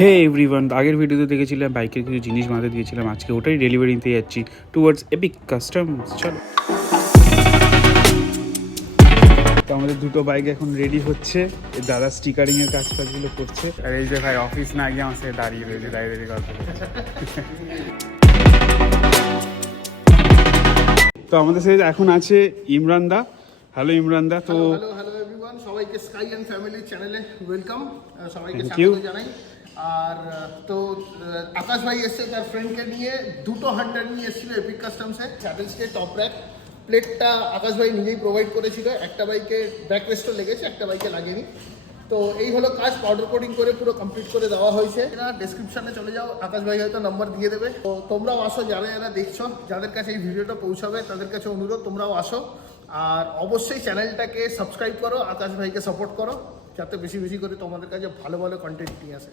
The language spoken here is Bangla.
হে এভরিওয়ান, আগের ভিডিওতে দেখেছিলাম বাইকের কিছু জিনিস বানাতে দিয়েছিলাম, আজকে ওটাই ডেলিভারি নিতে যাচ্ছি টুয়ার্ডস এপিক কাস্টমস। চলো, তো আমাদের দুটো বাইক এখন রেডি হচ্ছে, দাদা স্টিকারিং এর কাজগুলো করছে, আর এই যে ভাই অফিস না গিয়ে আমার সাথে দাঁড়িয়ে রয়েছে, দাঁড়িয়ে গল্প করছে। তো আমাদের সাথে এখন আছে ইমরান দা। হ্যালো ইমরান দা। তো হ্যালো এভরিওয়ান, সবাইকে স্কাই অ্যান্ড ফ্যামিলি চ্যানেলে ওয়েলকাম, সবাইকে Thank you. স্বাগত জানাই। আর তো আকাশ ভাই এসছে তার ফ্রেন্ডকে নিয়ে, দুটো হান্টার নিয়ে এসেছিল এপিক কাস্টমসে। স্যাডেলসকে টপ র্যাক প্লেটটা আকাশ ভাই নিজেই প্রোভাইড করেছিল, একটা বাইকে ব্যাক রেস্টও লেগেছে, একটা বাইকে লাগেনি। তো এই হলো কাজ, পাউডার কোটিং করে পুরো কমপ্লিট করে দেওয়া হয়েছে। ডেসক্রিপশনে চলে যাও, আকাশ ভাই হয়তো নাম্বার দিয়ে দেবে। তো তোমরাও আসো, যারা যারা দেখছো, যাদের কাছে এই ভিডিওটা পৌঁছাবে তাদের কাছে অনুরোধ তোমরাও আসো। আর অবশ্যই চ্যানেলটাকে সাবস্ক্রাইব করো, আকাশ ভাইকে সাপোর্ট করো, যাতে বেশি বেশি করে তোমাদের কাছে ভালো ভালো কন্টেন্ট নিয়ে আসে।